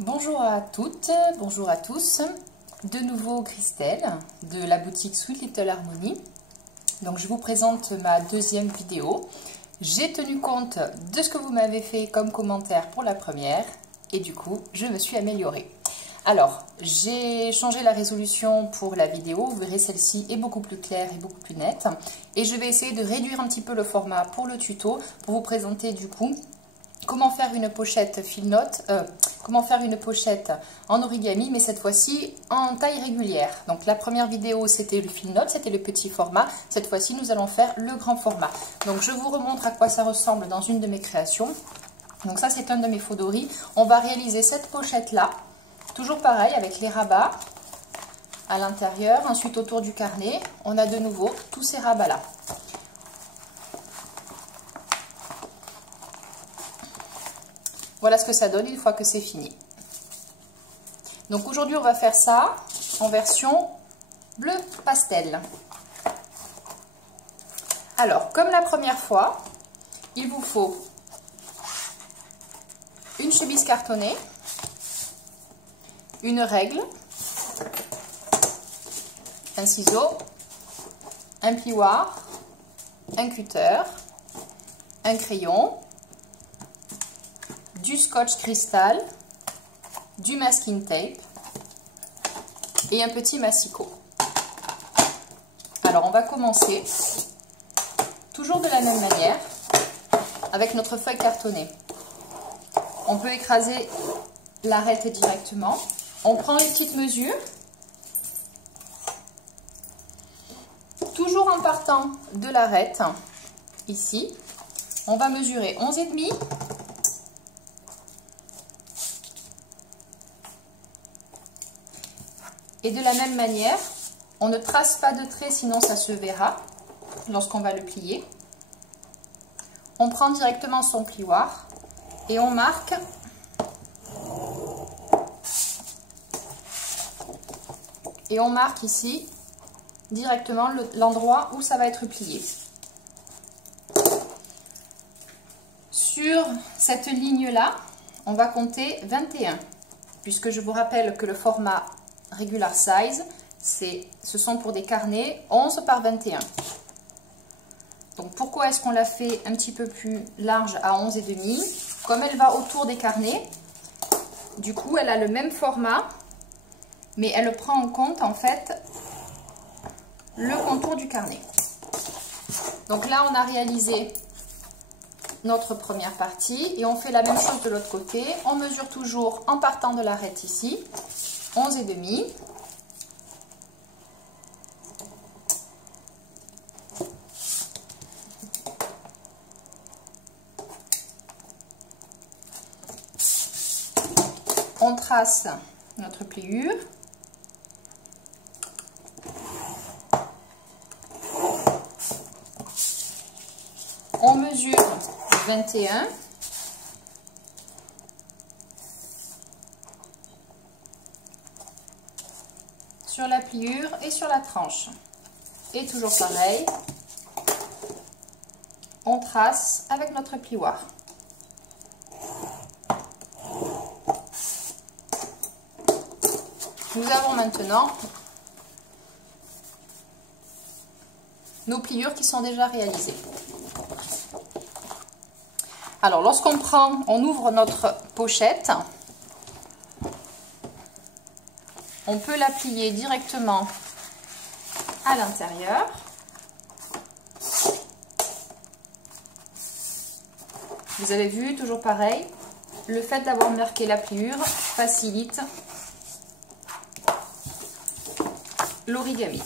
Bonjour à toutes, bonjour à tous. De nouveau Christelle de la boutique Sweet Little Harmony. Donc je vous présente ma deuxième vidéo. J'ai tenu compte de ce que vous m'avez fait comme commentaire pour la première et du coup je me suis améliorée. Alors j'ai changé la résolution pour la vidéo, vous verrez celle-ci est beaucoup plus claire et beaucoup plus nette. Et je vais essayer de réduire un petit peu le format pour le tuto pour vous présenter du coup comment faire une pochette fil note, comment faire une pochette en origami, mais cette fois-ci en taille régulière. Donc la première vidéo c'était le fil note, c'était le petit format. Cette fois-ci nous allons faire le grand format. Donc je vous remontre à quoi ça ressemble dans une de mes créations. Donc ça c'est un de mes faux-doris. On va réaliser cette pochette là, toujours pareil avec les rabats à l'intérieur. Ensuite autour du carnet, on a de nouveau tous ces rabats là. Voilà ce que ça donne une fois que c'est fini. Donc aujourd'hui, on va faire ça en version bleu pastel. Alors, comme la première fois, il vous faut une chemise cartonnée, une règle, un ciseau, un plioir, un cutter, un crayon, du scotch cristal, du masking tape et un petit massicot. Alors on va commencer toujours de la même manière avec notre feuille cartonnée. On peut écraser l'arête directement. On prend les petites mesures, toujours en partant de l'arête. Ici, on va mesurer 11,5. Et de la même manière, on ne trace pas de trait, sinon ça se verra lorsqu'on va le plier. On prend directement son plioir et on marque ici directement l'endroit où ça va être plié. Sur cette ligne-là, on va compter 21, puisque je vous rappelle que le format regular size, ce sont pour des carnets 11 par 21. Donc pourquoi est-ce qu'on l'a fait un petit peu plus large à 11,5? Comme elle va autour des carnets, du coup elle a le même format, mais elle prend en compte en fait le contour du carnet. Donc là on a réalisé notre première partie et on fait la même chose de l'autre côté. On mesure toujours en partant de l'arête ici. 11,5. On trace notre pliure. On mesure 21. Sur la pliure et sur la tranche. Et toujours pareil, on trace avec notre plioir. Nous avons maintenant nos pliures qui sont déjà réalisées. Alors lorsqu'on on ouvre notre pochette, on peut la plier directement à l'intérieur. Vous avez vu, toujours pareil, le fait d'avoir marqué la pliure facilite l'origami.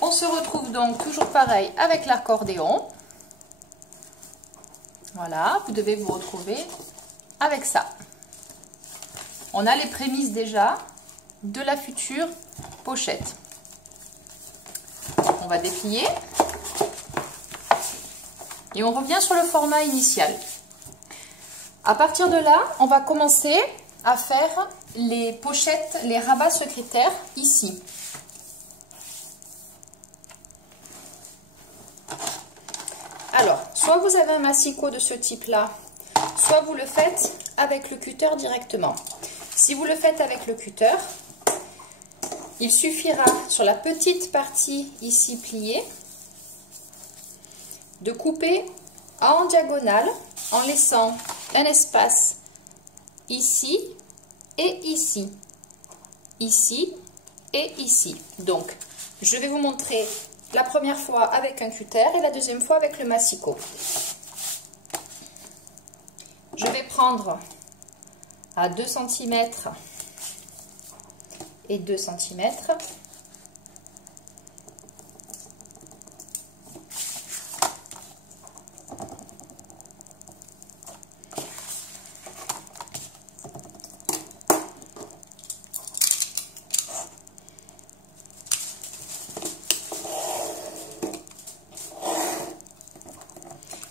On se retrouve donc toujours pareil avec l'accordéon. Voilà, vous devez vous retrouver avec ça. On a les prémices déjà de la future pochette. On va déplier et on revient sur le format initial. À partir de là, on va commencer à faire les pochettes, les rabats secrétaires ici. Alors, soit vous avez un massicot de ce type-là, soit vous le faites avec le cutter directement. Si vous le faites avec le cutter, il suffira sur la petite partie ici pliée de couper en diagonale en laissant un espace ici et ici, ici et ici. Donc, je vais vous montrer la première fois avec un cutter et la deuxième fois avec le massicot. Je vais prendre à 2 cm et 2 cm.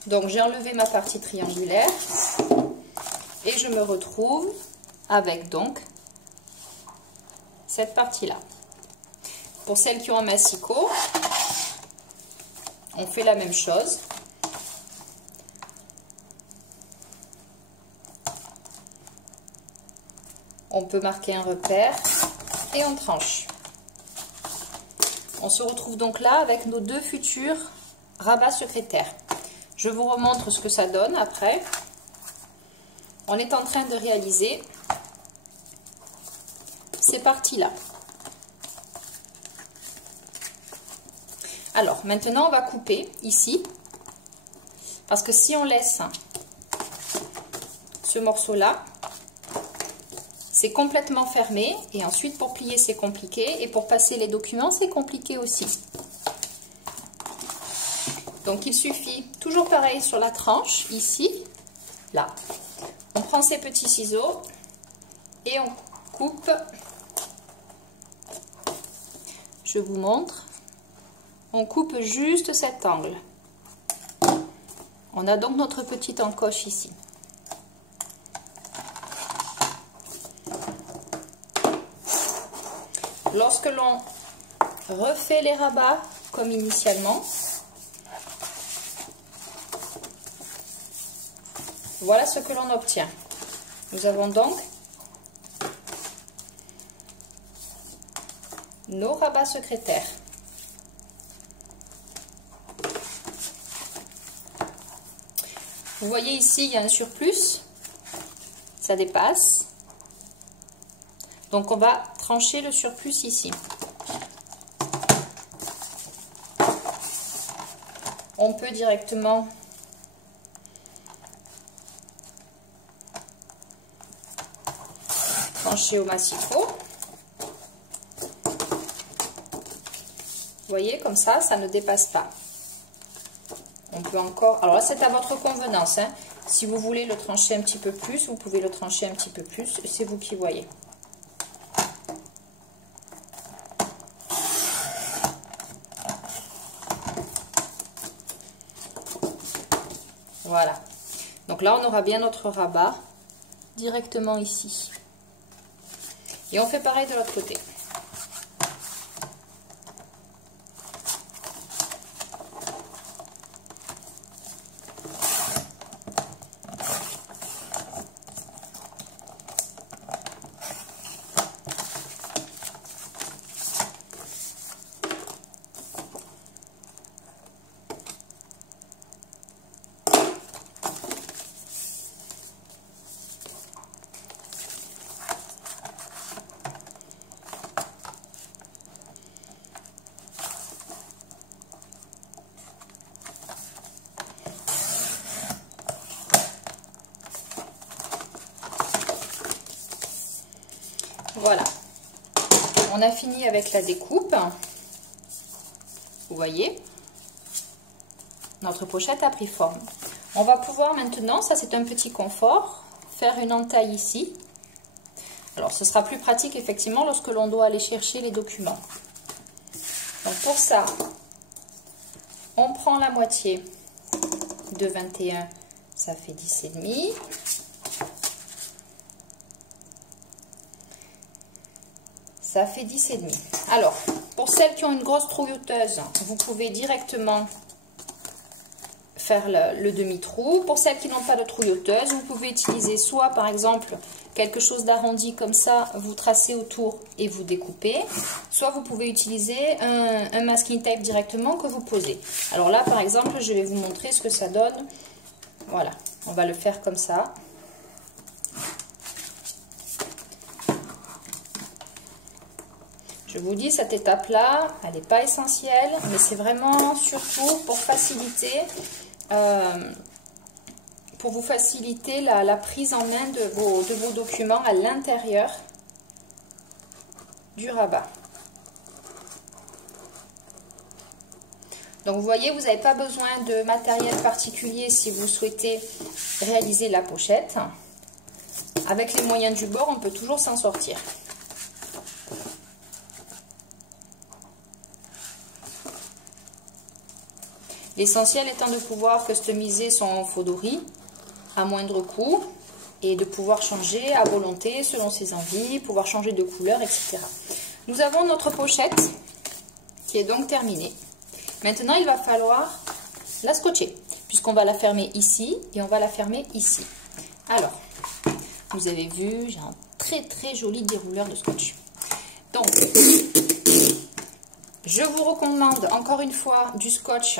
Donc j'ai enlevé ma partie triangulaire et je me retrouve avec donc cette partie-là. Pour celles qui ont un massicot, on fait la même chose. On peut marquer un repère et on tranche. On se retrouve donc là avec nos deux futurs rabats secrétaires. Je vous remontre ce que ça donne après. On est en train de réaliser ces parties-là. Alors, maintenant, on va couper ici. Parce que si on laisse ce morceau-là, c'est complètement fermé. Et ensuite, pour plier, c'est compliqué. Et pour passer les documents, c'est compliqué aussi. Donc, il suffit, toujours pareil sur la tranche, ici, là. On prend ces petits ciseaux et on coupe. Je vous montre. On coupe juste cet angle. On a donc notre petite encoche ici. Lorsque l'on refait les rabats comme initialement, voilà ce que l'on obtient. Nous avons donc nos rabats secrétaires. Vous voyez ici, il y a un surplus, ça dépasse. Donc on va trancher le surplus ici. On peut directement trancher au massicot. Vous voyez, comme ça, ça ne dépasse pas. On peut encore... Alors là, c'est à votre convenance. Hein. Si vous voulez le trancher un petit peu plus, vous pouvez le trancher un petit peu plus. C'est vous qui voyez. Voilà. Donc là, on aura bien notre rabat directement ici. Et on fait pareil de l'autre côté. Voilà, on a fini avec la découpe. Vous voyez, notre pochette a pris forme. On va pouvoir maintenant, ça c'est un petit confort, faire une entaille ici. Alors ce sera plus pratique effectivement lorsque l'on doit aller chercher les documents. Donc pour ça, on prend la moitié de 21, ça fait 10,5. Ça fait 10,5. Alors, pour celles qui ont une grosse trouilloteuse, vous pouvez directement faire le demi-trou. Pour celles qui n'ont pas de trouilloteuse, vous pouvez utiliser soit par exemple quelque chose d'arrondi comme ça, vous tracez autour et vous découpez. Soit vous pouvez utiliser un masking tape directement que vous posez. Alors là par exemple, je vais vous montrer ce que ça donne. Voilà, on va le faire comme ça. Je vous dis, cette étape-là, elle n'est pas essentielle, mais c'est vraiment surtout pour faciliter, pour vous faciliter la prise en main de vos documents à l'intérieur du rabat. Donc vous voyez, vous n'avez pas besoin de matériel particulier si vous souhaitez réaliser la pochette. Avec les moyens du bord, on peut toujours s'en sortir. L'essentiel étant de pouvoir customiser son fodori à moindre coût et de pouvoir changer à volonté selon ses envies, pouvoir changer de couleur, etc. Nous avons notre pochette qui est donc terminée. Maintenant, il va falloir la scotcher puisqu'on va la fermer ici et on va la fermer ici. Alors, vous avez vu, j'ai un très joli dérouleur de scotch. Donc, je vous recommande encore une fois du scotch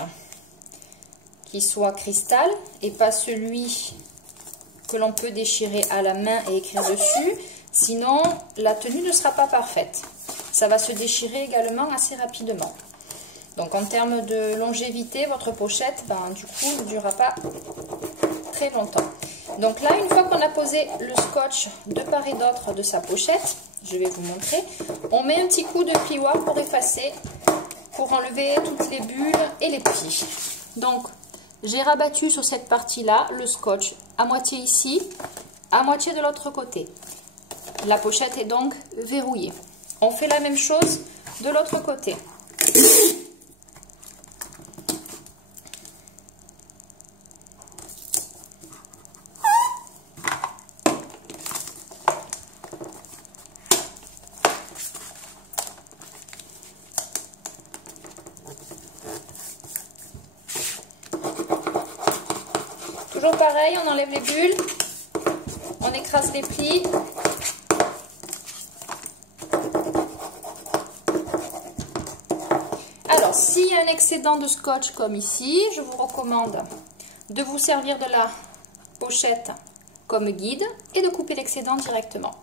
qui soit cristal et pas celui que l'on peut déchirer à la main et écrire dessus, sinon la tenue ne sera pas parfaite. Ça va se déchirer également assez rapidement. Donc en termes de longévité, votre pochette, du coup, ne durera pas très longtemps. Donc là, une fois qu'on a posé le scotch de part et d'autre de sa pochette, je vais vous montrer, on met un petit coup de plioir pour effacer, pour enlever toutes les bulles et les plis. Donc, j'ai rabattu sur cette partie-là le scotch à moitié ici, à moitié de l'autre côté. La pochette est donc verrouillée. On fait la même chose de l'autre côté. Toujours pareil, on enlève les bulles, on écrase les plis. Alors, s'il y a un excédent de scotch comme ici, je vous recommande de vous servir de la pochette comme guide et de couper l'excédent directement.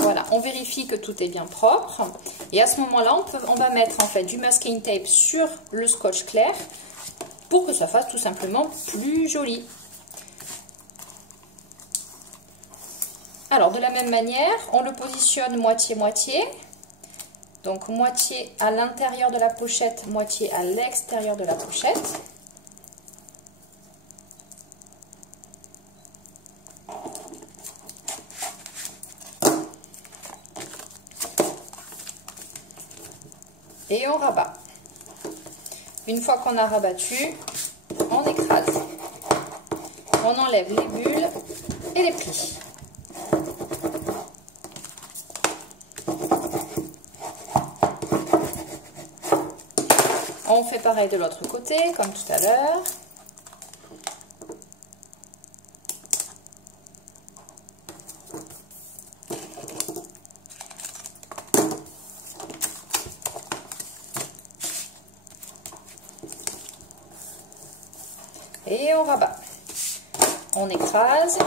Voilà, on vérifie que tout est bien propre. Et à ce moment-là, on va mettre en fait du masking tape sur le scotch clair pour que ça fasse tout simplement plus joli. Alors, de la même manière, on le positionne moitié-moitié. Donc, moitié à l'intérieur de la pochette, moitié à l'extérieur de la pochette. Et on rabat. Une fois qu'on a rabattu, on écrase. On enlève les bulles et les plis. On fait pareil de l'autre côté, comme tout à l'heure. Et on rabat. On écrase.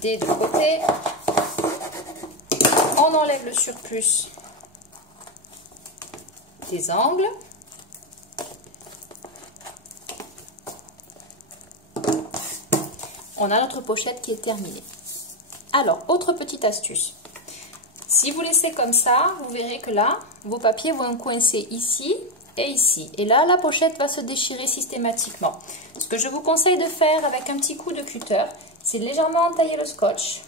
Des deux côtés. On enlève le surplus des angles. On a notre pochette qui est terminée. Alors, autre petite astuce. Si vous laissez comme ça, vous verrez que là, vos papiers vont coincer ici et ici. Et là, la pochette va se déchirer systématiquement. Ce que je vous conseille de faire avec un petit coup de cutter, c'est légèrement entailler le scotch.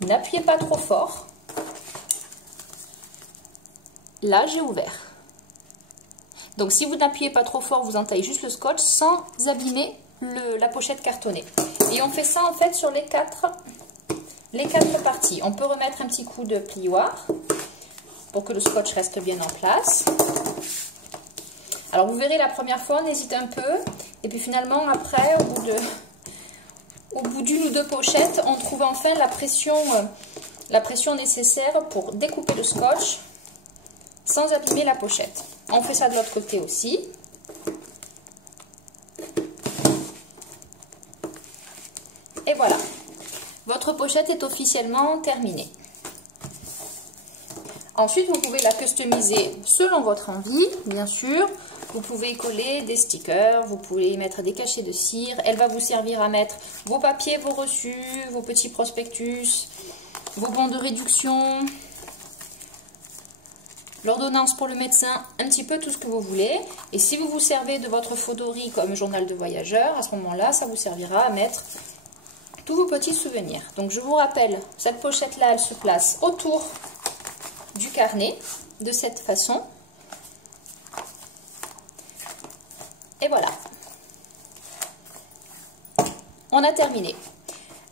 N'appuyez pas trop fort. Là, j'ai ouvert. Donc si vous n'appuyez pas trop fort, vous entaillez juste le scotch sans abîmer la pochette cartonnée. Et on fait ça en fait sur les quatre parties. On peut remettre un petit coup de plioir pour que le scotch reste bien en place. Alors vous verrez, la première fois on hésite un peu et puis finalement après au bout d'une ou deux pochettes on trouve enfin la pression nécessaire pour découper le scotch sans abîmer la pochette. On fait ça de l'autre côté aussi. Et voilà, votre pochette est officiellement terminée. Ensuite, vous pouvez la customiser selon votre envie, bien sûr. Vous pouvez y coller des stickers, vous pouvez y mettre des cachets de cire. Elle va vous servir à mettre vos papiers, vos reçus, vos petits prospectus, vos bons de réduction, l'ordonnance pour le médecin, un petit peu tout ce que vous voulez. Et si vous vous servez de votre photo-riz comme journal de voyageur, à ce moment-là, ça vous servira à mettre tous vos petits souvenirs. Donc je vous rappelle, cette pochette-là, elle se place autour du carnet, de cette façon. Et voilà. On a terminé.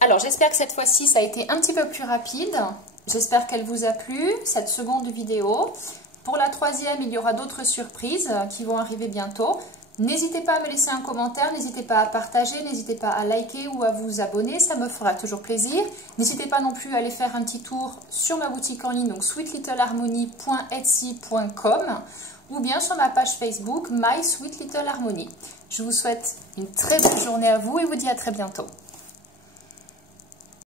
Alors j'espère que cette fois-ci, ça a été un petit peu plus rapide. J'espère qu'elle vous a plu, cette seconde vidéo. Pour la troisième, il y aura d'autres surprises qui vont arriver bientôt. N'hésitez pas à me laisser un commentaire, n'hésitez pas à partager, n'hésitez pas à liker ou à vous abonner, ça me fera toujours plaisir. N'hésitez pas non plus à aller faire un petit tour sur ma boutique en ligne, donc sweetlittleharmony.etsy.com ou bien sur ma page Facebook My Sweet Little Harmony. Je vous souhaite une très belle journée à vous et vous dis à très bientôt.